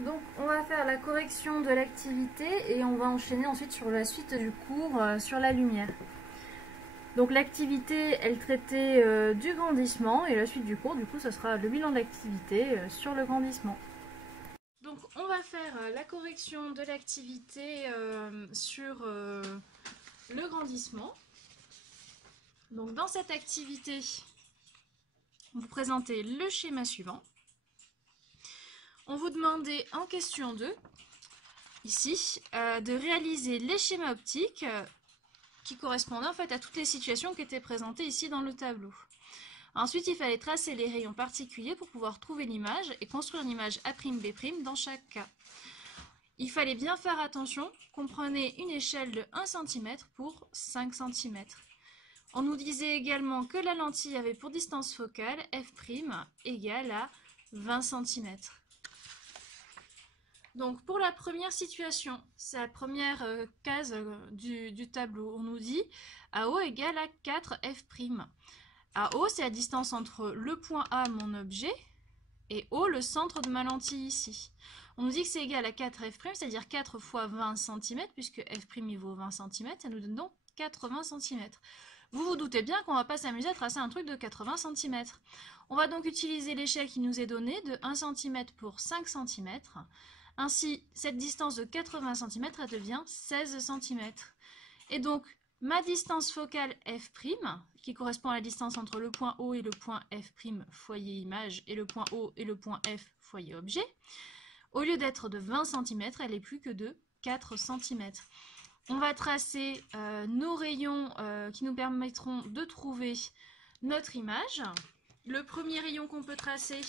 Donc on va faire la correction de l'activité et on va enchaîner ensuite sur la suite du cours sur la lumière. Donc l'activité, elle traitait du grandissement et la suite du cours, du coup, ce sera le bilan de l'activité sur le grandissement. Donc on va faire la correction de l'activité sur le grandissement. Donc dans cette activité, on vous présentez le schéma suivant. On vous demandait en question 2, ici, de réaliser les schémas optiques qui correspondaient en fait à toutes les situations qui étaient présentées ici dans le tableau. Ensuite, il fallait tracer les rayons particuliers pour pouvoir trouver l'image et construire une image A'B' dans chaque cas. Il fallait bien faire attention qu'on prenait une échelle de 1 cm pour 5 cm. On nous disait également que la lentille avait pour distance focale f' égale à 20 cm. Donc pour la première situation, c'est la première case du tableau, on nous dit AO égale à 4f'. AO, c'est la distance entre le point A, mon objet, et O, le centre de ma lentille ici. On nous dit que c'est égal à 4f', c'est-à-dire 4 fois 20 cm, puisque f' il vaut 20 cm, ça nous donne donc 80 cm. Vous vous doutez bien qu'on ne va pas s'amuser à tracer un truc de 80 cm. On va donc utiliser l'échelle qui nous est donnée de 1 cm pour 5 cm. Ainsi, cette distance de 80 cm, elle devient 16 cm. Et donc, ma distance focale f', qui correspond à la distance entre le point O et le point f' foyer image, et le point O et le point F foyer objet, au lieu d'être de 20 cm, elle est plus que de 4 cm. On va tracer nos rayons qui nous permettront de trouver notre image. Le premier rayon qu'on peut tracer,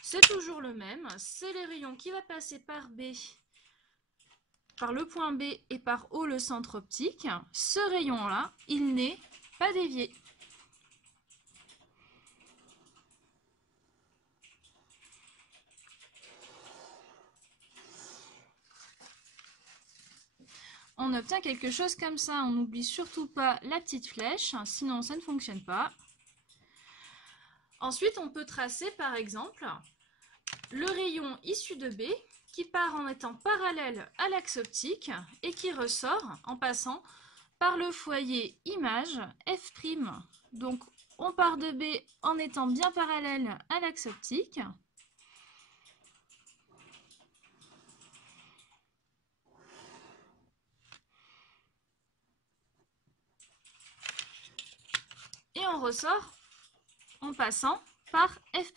c'est toujours le même, c'est les rayons qui va passer par B, par le point B et par O le centre optique. Ce rayon-là, il n'est pas dévié. On obtient quelque chose comme ça. On n'oublie surtout pas la petite flèche, sinon ça ne fonctionne pas. Ensuite, on peut tracer par exemple le rayon issu de B qui part en étant parallèle à l'axe optique et qui ressort en passant par le foyer image F'. Donc on part de B en étant bien parallèle à l'axe optique. Et on ressort en passant par F'.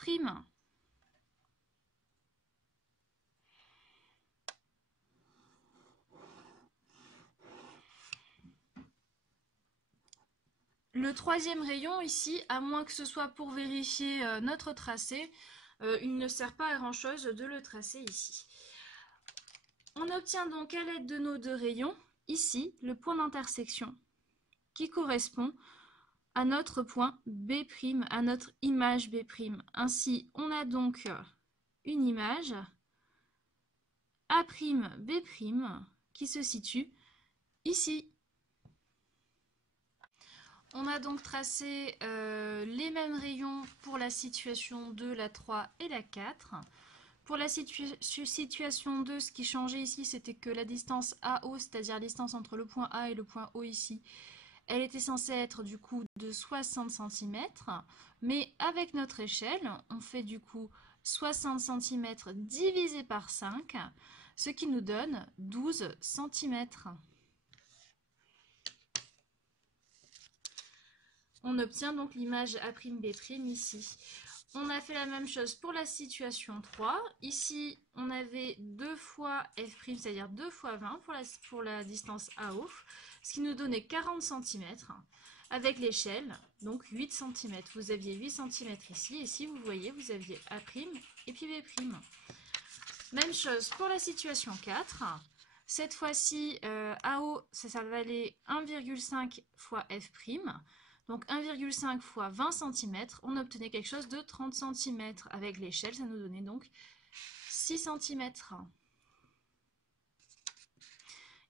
Le troisième rayon ici, à moins que ce soit pour vérifier notre tracé, il ne sert pas à grand chose de le tracer ici. On obtient donc à l'aide de nos deux rayons, ici, le point d'intersection qui correspond à notre point B', à notre image B'. Ainsi, on a donc une image A'B' qui se situe ici. On a donc tracé les mêmes rayons pour la situation 2, la 3 et la 4. Pour la situation 2, ce qui changeait ici, c'était que la distance AO, c'est-à-dire la distance entre le point A et le point O ici, elle était censée être du coup de 60 cm. Mais avec notre échelle, on fait du coup 60 cm divisé par 5, ce qui nous donne 12 cm. On obtient donc l'image A'B' ici. On a fait la même chose pour la situation 3. Ici, on avait 2 fois f', c'est-à-dire 2 fois 20 pour la distance AO, ce qui nous donnait 40 cm avec l'échelle, donc 8 cm. Vous aviez 8 cm ici, et si vous voyez, vous aviez A' et puis B'. Même chose pour la situation 4. Cette fois-ci, AO, ça valait 1,5 fois f'. Donc 1,5 fois 20 cm, on obtenait quelque chose de 30 cm. Avec l'échelle, ça nous donnait donc 6 cm.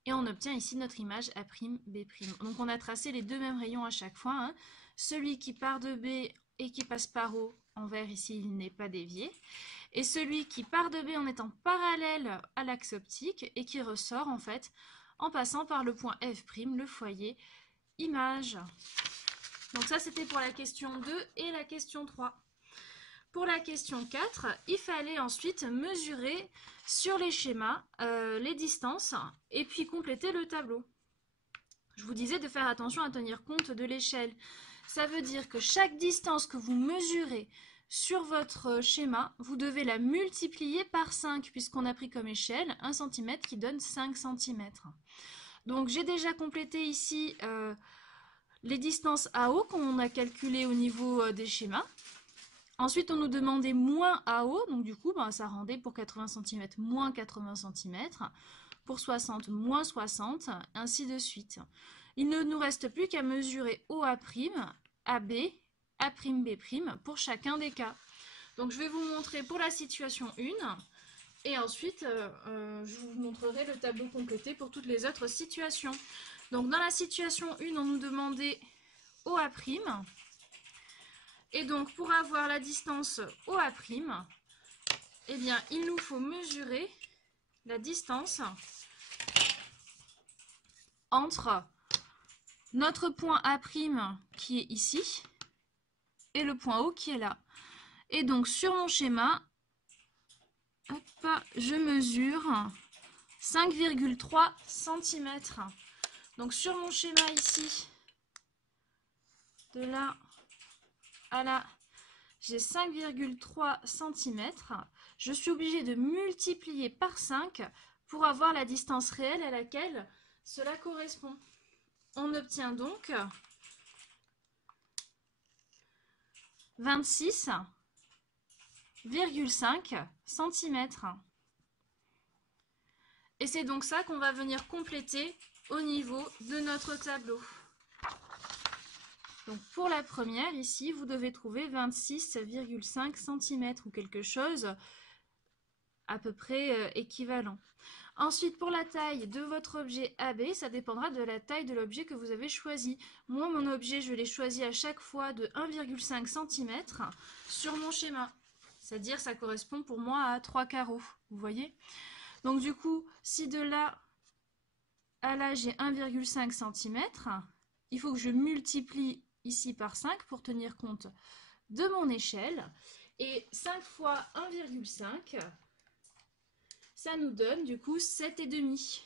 Et on obtient ici notre image A'B'. Donc on a tracé les deux mêmes rayons à chaque fois. Celui qui part de B et qui passe par O, en vert ici, il n'est pas dévié. Et celui qui part de B en étant parallèle à l'axe optique et qui ressort en fait en passant par le point F', le foyer image. Donc ça c'était pour la question 2 et la question 3. Pour la question 4, il fallait ensuite mesurer sur les schémas les distances et puis compléter le tableau. Je vous disais de faire attention à tenir compte de l'échelle. Ça veut dire que chaque distance que vous mesurez sur votre schéma, vous devez la multiplier par 5 puisqu'on a pris comme échelle 1 cm qui donne 5 cm. Donc j'ai déjà complété ici les distances AO qu'on a calculées au niveau des schémas. Ensuite, on nous demandait moins AO, donc du coup, ça rendait pour 80 cm moins 80 cm, pour 60 moins 60, ainsi de suite. Il ne nous reste plus qu'à mesurer OA', AB, A'B' pour chacun des cas. Donc je vais vous montrer pour la situation 1, et ensuite je vous montrerai le tableau complété pour toutes les autres situations. Donc dans la situation 1, on nous demandait OA'. Et donc, pour avoir la distance OA', eh bien, il nous faut mesurer la distance entre notre point A' qui est ici et le point O qui est là. Et donc, sur mon schéma, hop, je mesure 5,3 cm. Donc, sur mon schéma ici, de là à là, j'ai 5,3 cm. Je suis obligée de multiplier par 5 pour avoir la distance réelle à laquelle cela correspond. On obtient donc 26,5 cm. Et c'est donc ça qu'on va venir compléter au niveau de notre tableau. Donc pour la première, ici, vous devez trouver 26,5 cm ou quelque chose à peu près équivalent. Ensuite, pour la taille de votre objet AB, ça dépendra de la taille de l'objet que vous avez choisi. Moi, mon objet, je l'ai choisi à chaque fois de 1,5 cm sur mon schéma. C'est-à-dire, ça correspond pour moi à 3 carreaux. Vous voyez? Donc du coup, si de là à là, j'ai 1,5 cm, il faut que je multiplie ici par 5 pour tenir compte de mon échelle. Et 5 fois 1,5, ça nous donne du coup 7,5.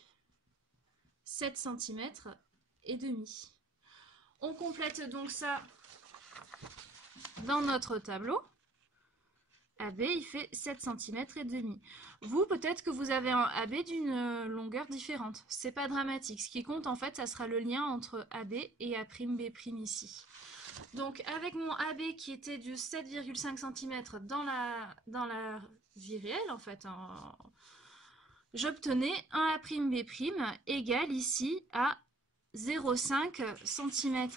7 cm et demi. On complète donc ça dans notre tableau. AB, il fait 7 cm et demi. Vous, peut-être que vous avez un AB d'une longueur différente. C'est pas dramatique. Ce qui compte, en fait, ça sera le lien entre AB et A'B' ici. Donc, avec mon AB qui était du 7,5 cm dans la vie réelle, en fait, j'obtenais un A'B' égal ici à 0,5 cm.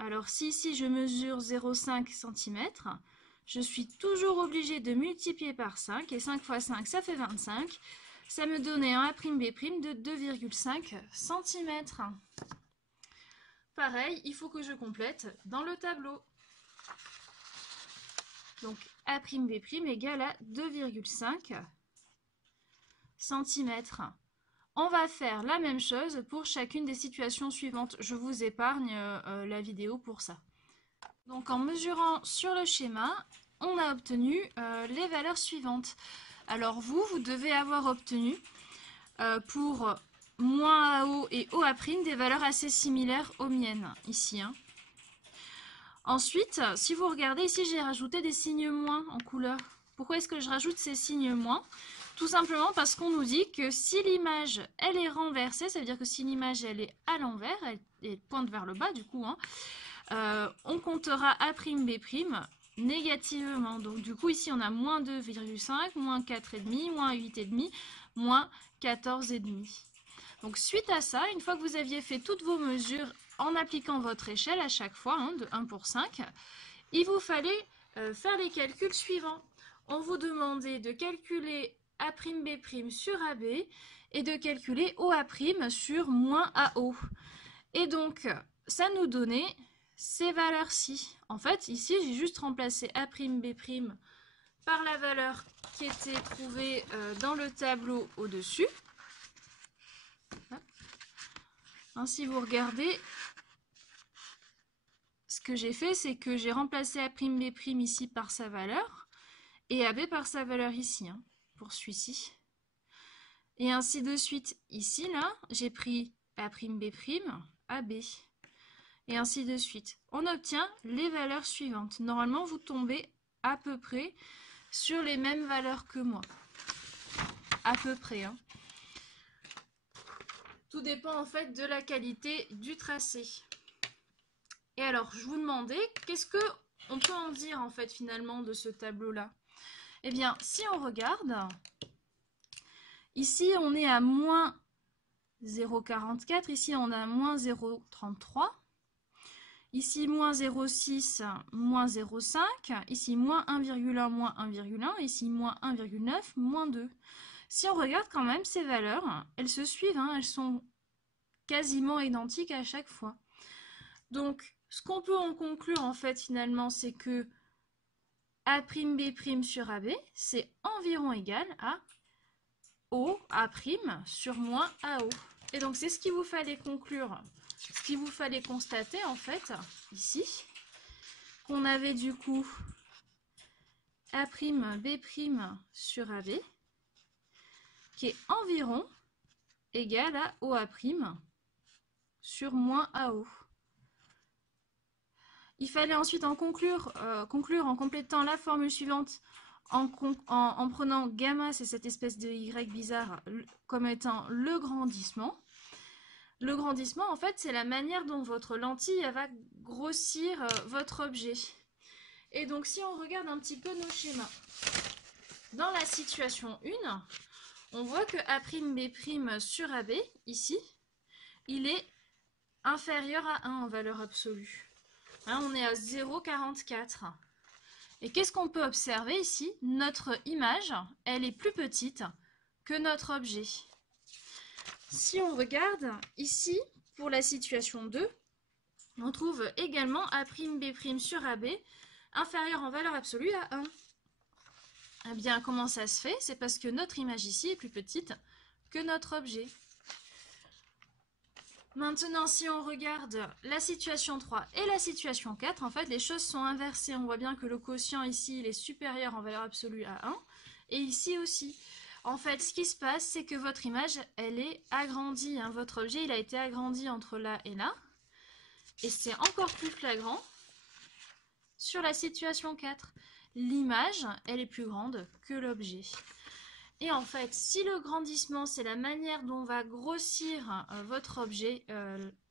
Alors, si ici je mesure 0,5 cm, je suis toujours obligée de multiplier par 5, et 5 fois 5, ça fait 25. Ça me donnait un A'B' de 2,5 cm. Pareil, il faut que je complète dans le tableau. Donc, A'B' égale à 2,5 cm. On va faire la même chose pour chacune des situations suivantes. Je vous épargne la vidéo pour ça. Donc en mesurant sur le schéma, on a obtenu les valeurs suivantes. Alors vous devez avoir obtenu pour moins AO et OA' des valeurs assez similaires aux miennes, ici. Ensuite, si vous regardez ici, j'ai rajouté des signes moins en couleur. Pourquoi est-ce que je rajoute ces signes moins? Tout simplement parce qu'on nous dit que si l'image elle est renversée, ça veut dire que si l'image elle est à l'envers, elle pointe vers le bas du coup, on comptera A'B' négativement. Donc du coup ici on a moins 2,5, moins 4,5, moins 8,5, moins 14,5. Donc suite à ça, une fois que vous aviez fait toutes vos mesures en appliquant votre échelle à chaque fois, de 1 pour 5, il vous fallait faire les calculs suivants. On vous demandait de calculer A'B' sur AB et de calculer OA' sur moins AO. Et donc, ça nous donnait ces valeurs-ci. En fait, ici, j'ai juste remplacé A'B' par la valeur qui était trouvée dans le tableau au-dessus. Ainsi, vous regardez, ce que j'ai fait, c'est que j'ai remplacé A'B' ici par sa valeur et AB par sa valeur ici, hein, pour celui-ci. Et ainsi de suite. Ici, là, j'ai pris A'B', AB. Et ainsi de suite. On obtient les valeurs suivantes. Normalement, vous tombez à peu près sur les mêmes valeurs que moi. À peu près. Hein. Tout dépend en fait de la qualité du tracé. Et alors, je vous demandais, qu'est-ce qu'on peut en dire en fait finalement de ce tableau-là? Eh bien, si on regarde, ici on est à moins 0,44, ici on a moins 0,33. Ici, moins 0,6, moins 0,5. Ici, moins 1,1, moins 1,1. Ici, moins 1,9, moins 2. Si on regarde quand même ces valeurs, elles se suivent. Hein, elles sont quasiment identiques à chaque fois. Donc, ce qu'on peut en conclure, en fait, finalement, c'est que A'B' sur AB, c'est environ égal à OA' sur moins AO. Et donc, c'est ce qu'il vous fallait conclure. Ce qu'il vous fallait constater en fait ici, qu'on avait du coup A'B' sur AB qui est environ égal à OA' sur moins AO. Il fallait ensuite en conclure en complétant la formule suivante en prenant gamma, c'est cette espèce de Y bizarre, comme étant le grandissement. Le grandissement, en fait, c'est la manière dont votre lentille va grossir votre objet. Et donc, si on regarde un petit peu nos schémas, dans la situation 1, on voit que A'B' sur AB, ici, il est inférieur à 1 en valeur absolue. Hein, on est à 0,44. Et qu'est-ce qu'on peut observer ici? Notre image, elle est plus petite que notre objet. Si on regarde ici, pour la situation 2, on trouve également A'B' sur AB inférieur en valeur absolue à 1. Eh bien, comment ça se fait? C'est parce que notre image ici est plus petite que notre objet. Maintenant, si on regarde la situation 3 et la situation 4, en fait, les choses sont inversées. On voit bien que le quotient ici, il est supérieur en valeur absolue à 1, et ici aussi. En fait, ce qui se passe, c'est que votre image, elle est agrandie. Hein. Votre objet, il a été agrandi entre là et là. Et c'est encore plus flagrant sur la situation 4. L'image, elle est plus grande que l'objet. Et en fait, si le grandissement, c'est la manière dont va grossir votre objet,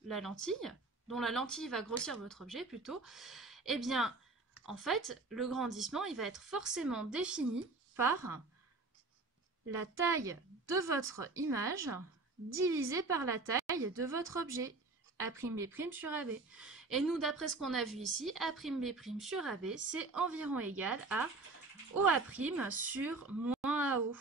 la lentille, dont la lentille va grossir votre objet plutôt, eh bien, en fait, le grandissement, il va être forcément défini par la taille de votre image divisée par la taille de votre objet, A'B' sur AB. Et nous, d'après ce qu'on a vu ici, A'B' sur AB, c'est environ égal à OA' sur moins AO.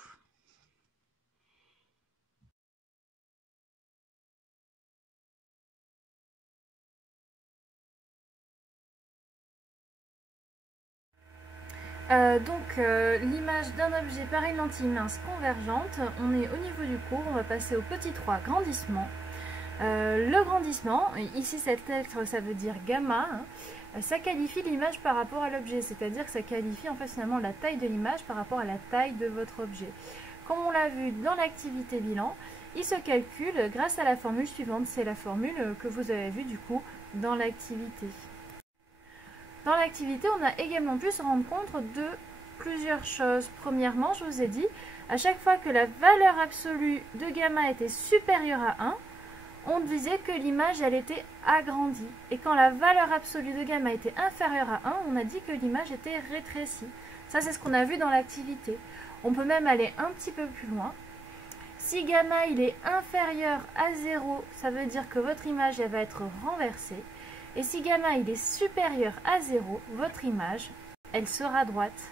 L'image d'un objet par une lentille mince convergente, on est au niveau du cours, on va passer au petit 3, grandissement. Le grandissement, ici cette lettre ça veut dire gamma, hein, ça qualifie l'image par rapport à l'objet, c'est-à-dire que ça qualifie en fait finalement la taille de l'image par rapport à la taille de votre objet. Comme on l'a vu dans l'activité bilan, il se calcule grâce à la formule suivante, c'est la formule que vous avez vue du coup dans l'activité. Dans l'activité, on a également pu se rendre compte de plusieurs choses. Premièrement, je vous ai dit, à chaque fois que la valeur absolue de gamma était supérieure à 1, on disait que l'image elle était agrandie. Et quand la valeur absolue de gamma était inférieure à 1, on a dit que l'image était rétrécie. Ça, c'est ce qu'on a vu dans l'activité. On peut même aller un petit peu plus loin. Si gamma il est inférieur à 0, ça veut dire que votre image elle va être renversée. Et si gamma il est supérieur à 0, votre image, elle sera droite.